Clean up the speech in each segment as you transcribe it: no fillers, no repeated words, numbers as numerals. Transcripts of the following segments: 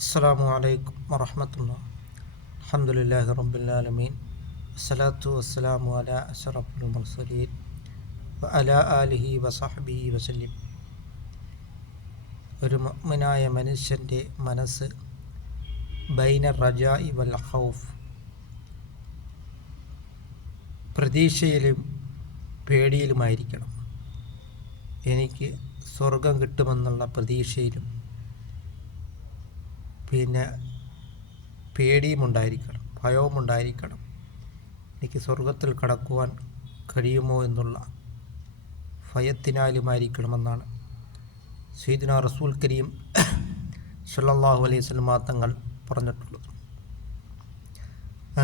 അസ്സലാമു അലൈക്കും വറഹ്മത്തുള്ളാഹി. അൽഹംദുലില്ലാഹി റബ്ബിൽ ആലമീൻ. വസ്സലാത്തു വസ്സലാമു അലാ അശ്റഫിൽ മുർസലീൻ വഅലാ ആലിഹി വസഹ്ബിഹി വസല്ലം. ഒരു മുഅ്മിനായ മനുഷ്യൻ്റെ മനസ്സ് ബൈന റജാഇ വൽ ഖൗഫ്, പ്രതീക്ഷയിലും പേടിയിലുമായിരിക്കണം. എനിക്ക് സ്വർഗം കിട്ടുമെന്നുള്ള പ്രതീക്ഷയിലും പിന്നെ പേടിയുമുണ്ടായിരിക്കണം, ഭയവുമുണ്ടായിരിക്കണം. എനിക്ക് സ്വർഗത്തിൽ കടക്കുവാൻ കഴിയുമോ എന്നുള്ള ഭയത്തിനാലുമായിരിക്കണമെന്നാണ് സയ്യിദുനാ റസൂൽ കരീം സ്വല്ലല്ലാഹു അലൈഹി വസല്ലം തങ്ങൾ പറഞ്ഞിട്ടുള്ളത്.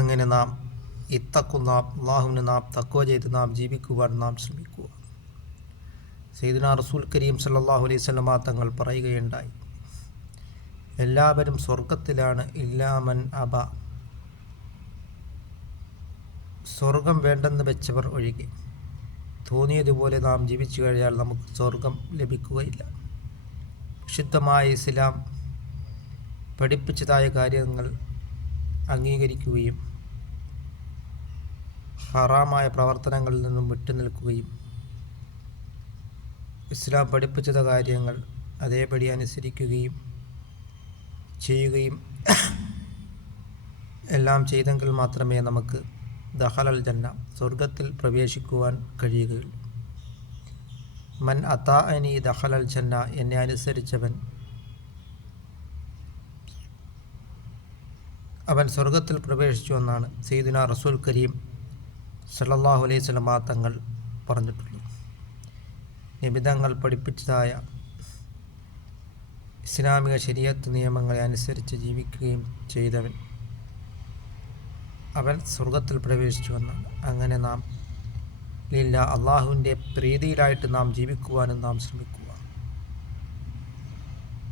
അങ്ങനെ നാം അല്ലാഹുവിനെ നാം തഖ്വ ചെയ്ത് നാം ജീവിക്കുവാൻ നാം ശ്രമിക്കുക. സയ്യിദുനാ റസൂൽ കരീം സ്വല്ലല്ലാഹു അലൈഹി വസല്ലം തങ്ങൾ പറയുകയുണ്ടായി, എല്ലാവരും സ്വർഗത്തിലാണ് ഇല്ലാമൻ അബ, സ്വർഗം വേണ്ടെന്ന് വെച്ചവർ ഒഴികെ. തോന്നിയതുപോലെ നാം ജീവിച്ചു കഴിഞ്ഞാൽ നമുക്ക് സ്വർഗം ലഭിക്കുകയില്ല. വിശുദ്ധമായ ഇസ്ലാം പഠിപ്പിച്ചതായ കാര്യങ്ങൾ അംഗീകരിക്കുകയും ഹറാമായ പ്രവർത്തനങ്ങളിൽ നിന്നും വിട്ടുനിൽക്കുകയും ഇസ്ലാം പഠിപ്പിച്ച കാര്യങ്ങൾ അതേപടി അനുസരിക്കുകയും ചെയ്യുകയും എല്ലാം ചെയ്തെങ്കിൽ മാത്രമേ നമുക്ക് ദഖലൽ ജന്ന, സ്വർഗത്തിൽ പ്രവേശിക്കുവാൻ കഴിയുകയുള്ളൂ. മൻ അതാഅനി ദഖലൽ ജന്ന, എന്നെ അനുസരിച്ചവൻ അവൻ സ്വർഗത്തിൽ പ്രവേശിച്ചു എന്നാണ് സയ്യിദുനാ റസൂൽ കരീം സ്വല്ലല്ലാഹു അലൈഹി വസല്ലം തങ്ങൾ പറഞ്ഞിട്ടുള്ളത്. നിബിധങ്ങൾ പഠിപ്പിച്ചതായ ഇസ്ലാമിക ശരീഅത്ത് നിയമങ്ങളെ അനുസരിച്ച് ജീവിക്കുകയും ചെയ്തവൻ അവൻ സ്വർഗത്തിൽ പ്രവേശിച്ചു എന്നാണ്. അങ്ങനെ നാം അള്ളാഹുവിൻ്റെ പ്രീതിയിലായിട്ട് നാം ജീവിക്കുവാനും നാം ശ്രമിക്കുക.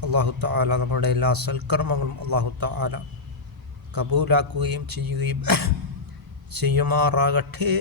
അല്ലാഹു തആല നമ്മുടെ എല്ലാ സൽക്കർമ്മങ്ങളും അല്ലാഹു തആല കബൂലാക്കുകയും ചെയ്യുമാറാകട്ടെ.